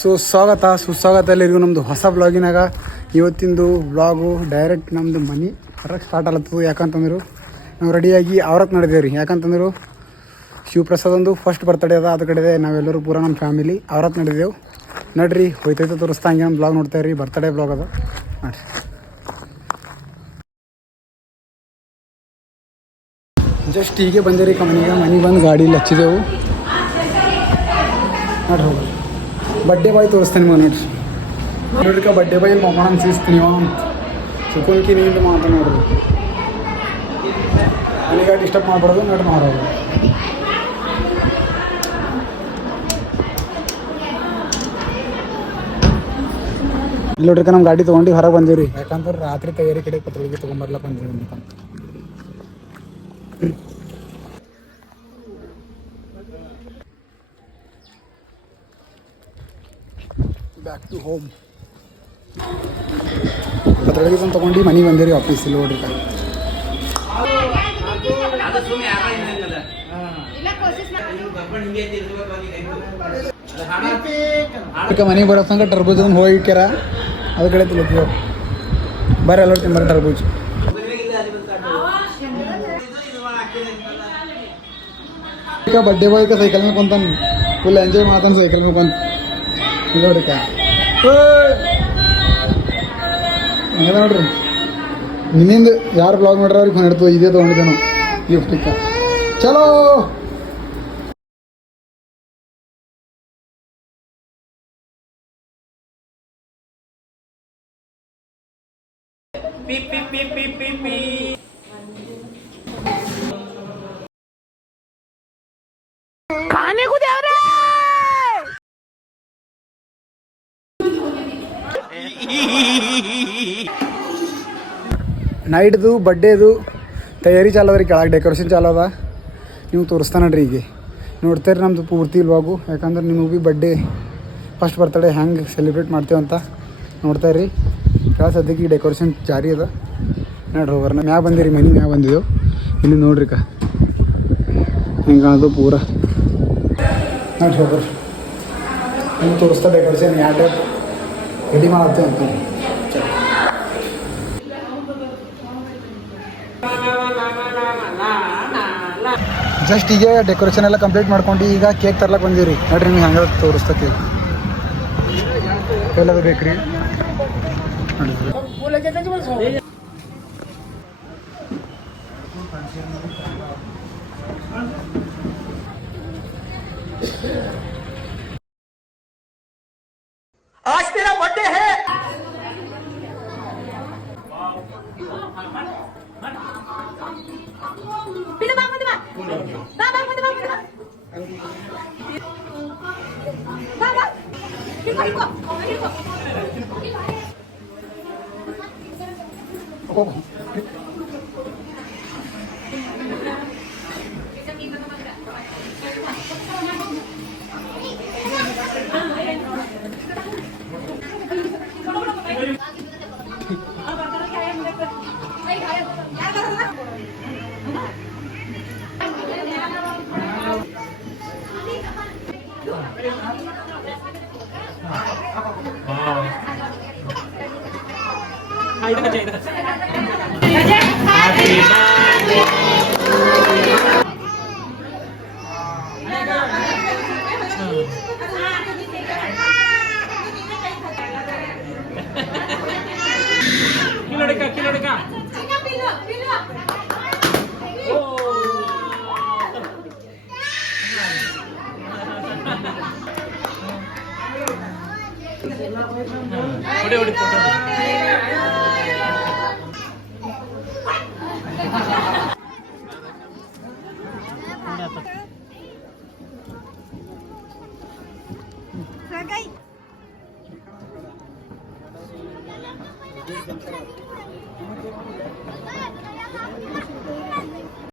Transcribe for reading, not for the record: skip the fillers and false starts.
ಸುಸ್ವಾಗತ ಎಲ್ಲರಿಗೂ ನಮ್ಮದು ಹೊಸ ಬ್ಲಾಗಿನಾಗ. ಇವತ್ತಿಂದು ಬ್ಲಾಗು ಡೈರೆಕ್ಟ್ ನಮ್ಮದು ಮನೆ ಹೊರಗೆ ಸ್ಟಾರ್ಟ್ ಆಗ್ಲತ್ತದು. ಯಾಕಂತಂದ್ರು ನಾವು ರೆಡಿಯಾಗಿ ಅವ್ರಕ್ಕೆ ನಡೆದೇವೆ ರೀ. ಯಾಕಂತಂದ್ರು ಶಿವಪ್ರಸಾದ್ ಒಂದು ಫಸ್ಟ್ ಬರ್ತಡೇ ಅದ, ಅದು ಕಡೆ ನಾವೆಲ್ಲರೂ ಪೂರ ನಮ್ಮ ಫ್ಯಾಮಿಲಿ ಅವ್ರಕ್ಕೆ ನಡೆದೇವು. ನಡ್ರಿ ಹೋಯ್ತೈತೆ ತೋರಿಸ್ತಾ ಹಂಗೆ ನಮ್ಮ ಬ್ಲಾಗ್ ನೋಡ್ತಾ ರೀ. ಬರ್ತಡೇ ಬ್ಲಾಗ್ ಅದ ನೋಡ್ರಿ. ಜಸ್ಟ್ ಹೀಗೆ ಬಂದೇರಿ ಮನೆಗೆ ಬಂದು ಗಾಡೀಲಿ ಹಚ್ಚಿದೆವು ನೋಡ್ರಿ. ಹೋಗಿ ಬಡ್ಡೆ ಬಾಯ್ ತೋರಿಸ್ತೇನೆ ನಿಮಗೆ ನೋಡ್ರಿ. ಬಡ್ಡೆ ಬಾಯ್ ಮಮ್ಮ ಅನ್ಸಿಸ್ತೀನಿ ಸುಕೂನ್ಕಿ ನೀಂದು ಮಾತು ನೋಡ್ರಿ. ನನಗೆ ಡಿಸ್ಟರ್ಬ್ ಮಾಡಬಾರ್ದು ನೋಡ್ರಿ ಮಾಡೋದು. ಇಲ್ಲಿ ನೋಡ್ರಿ ನಮ್ಮ ಗಾಡಿ ತೊಗೊಂಡು ಹೊರಗೆ ಬಂದೀವಿ. ಯಾಕಂದ್ರೆ ರಾತ್ರಿ ತಯಾರಿ ಕಡೆ ಪತ್ರಿಕೆ ತೊಗೊಂಬರ್ಲಕ್ಕೆ ಬಂದೀವಿ ಅಂತ. Back to home. ಪತ್ರೊಳಗೆ ತೊಗೊಂಡು ಮನೆಗೆ ಬಂದಿರಿ ಆಫೀಸ್. ಇಲ್ಲಿ ನೋಡ್ರಿ ಮನೆಗೆ ಬರೋ ಸಂಗ ಟರ್ಬೂಜ್ ಒಂದು ಹೋಗಿ ಇಕ್ಕ್ಯಾರ. ಅದ್ರ ಕಡೆ ತಿಳ್ತೀವಿ ಬರ್ರಿ ಎಲ್ಲ ತಿಂಬರ್ರಿ ಟರ್ಬೂಜ್. ಬಡ್ಡೆ ಬಾಯ್ ಸೈಕಲ್ ಮೇಲೆ ಕುಂತಾನ ಫುಲ್ ಎಂಜಾಯ್ ಮಾಡ್ತಾನೆ ಸೈಕಲ್ ಮೇಲೆ ಕುಂತ. ನೋಡ್ರಿ ಹಂಗದ ನೋಡ್ರಿ. ನಿನ್ನಿಂದ ಯಾರು ಬ್ಲಾಗ್ ಮಾಡ್ರ ಅವ್ರಿಗೆ ಫೋನ್ ಇಡ್ತದೆ. ಇದೇ ತೊಗೊಂಡಿದ್ದೆ ನಾವು ಗಿಫ್ಟಿಕ್ಕ. ಚಲೋ खाने को दे रहे ನೈಟ್ದು ಬಡ್ಡೇದು ತಯಾರಿ ಚಾಲು ಅದ ರೀ. ಕೆಳಗೆ ಡೆಕೋರೇಷನ್ ಚಾಲು ಅದ. ನೀವು ತೋರಿಸ್ತಾನೆ ನೋಡ್ರಿ. ಈಗ ನೋಡ್ತೀರಿ ನಮ್ಮದು ಪೂರ್ತಿ ಇಲ್ವಾಗು. ಯಾಕಂದ್ರೆ ನಿಮಗೆ ಭೀ ಬಡ್ಡೇ ಫಸ್ಟ್ ಬರ್ತಡೇ ಹೆಂಗೆ ಸೆಲೆಬ್ರೇಟ್ ಮಾಡ್ತೇವಂತ ನೋಡ್ತಾ ಇರಿ. ಕೆಳ ಸದ್ಯಕ್ಕೆ ಈಗ ಡೆಕೋರೇಷನ್ ಜಾರಿ ಅದ. ನೋಡ್ರಿ ಹೋಗ್ರ ನಾವು ಮ್ಯಾಗ ಬಂದಿರಿ. ಮನೆ ಮ್ಯಾಗ ಬಂದಿದ್ದೆವು. ಇಲ್ಲಿ ನೋಡ್ರಿ ಹಿಂಗೆ ಅದು ಪೂರ ನೋಡ್ರಿ ಹೋಗ್ರಿ. ನಿಮ್ಗೆ ತೋರಿಸ್ತಾ ಡೆಕೋರೇಷನ್ ಯಾವ ಟೈಪ್ ರೆಡಿ ಮಾಡತ್ತೇವೆ ಅಂತ. ಜಸ್ಟ್ ಈಗ ಡೆಕೋರೇಷನ್ ಎಲ್ಲ ಕಂಪ್ಲೀಟ್ ಮಾಡ್ಕೊಂಡು ಈಗ ಕೇಕ್ ತರ್ಲಕ್ಕೆ ಬಂದೀವಿ. ನೋಡ್ರಿ ನಿಮ್ಗೆ ಹಂಗೆ ತೋರಿಸ್ತಾ ಕೇಕ್ ಎಲ್ಲದ ಬೇಕ್ರಿ. आज तेरा बर्थडे है. फोटो